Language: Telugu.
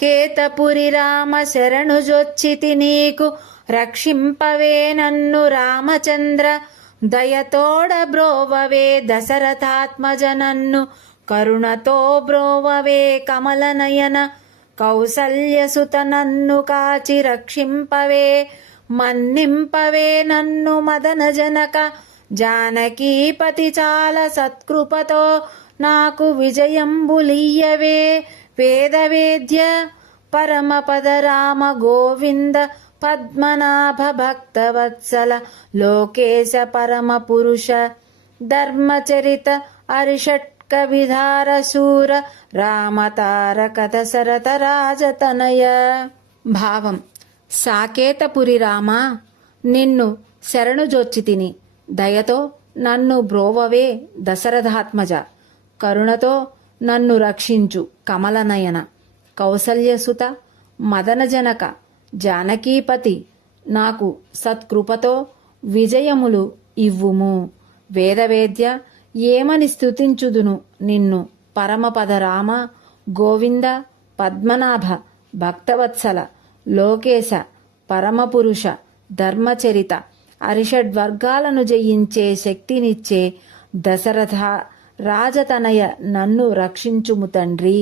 సాకేతపురి రామ శరణు జొచ్చితి నీకు రక్షింపవే నన్ను రామచంద్ర దయతోడ బ్రోవవే దశరథాత్మజ నన్ను కరుణతో బ్రోవవే కమలనయన కౌసల్యసుత నన్ను కాచి రక్షింపవే మన్నింపవే నన్ను మదన జనక జానకీపతి చాలా సత్కృపతో నాకు విజయంబులియ్యవే వేదవేద్య పరమపద రామ గోవింద పద్మనాభ భక్తవత్సల లోకేశ పరమ పురుష ధర్మచరిత అరిషట్క విధార శూర రామతారక దశరథ రాజతనయ. భావం: సాకేతపురి రామ, నిన్ను శరణుజొచ్చితిని, దయతో నన్ను బ్రోవవే దశరథాత్మజ, కరుణతో నన్ను రక్షించు కమలనయన, కౌసల్యసుత మదనజనక జానకీపతి నాకు సత్కృపతో విజయములు ఇవ్వుము. వేదవేద్య, ఏమని స్తుతించుదును నిన్ను, పరమపద రామ గోవింద పద్మనాభ భక్తవత్సల లోకేశ పరమపురుష ధర్మచరిత అరిషడ్వర్గాలను జయించే శక్తినిచ్చే దశరథ రాజతనయ నన్ను రక్షించుము తండ్రి.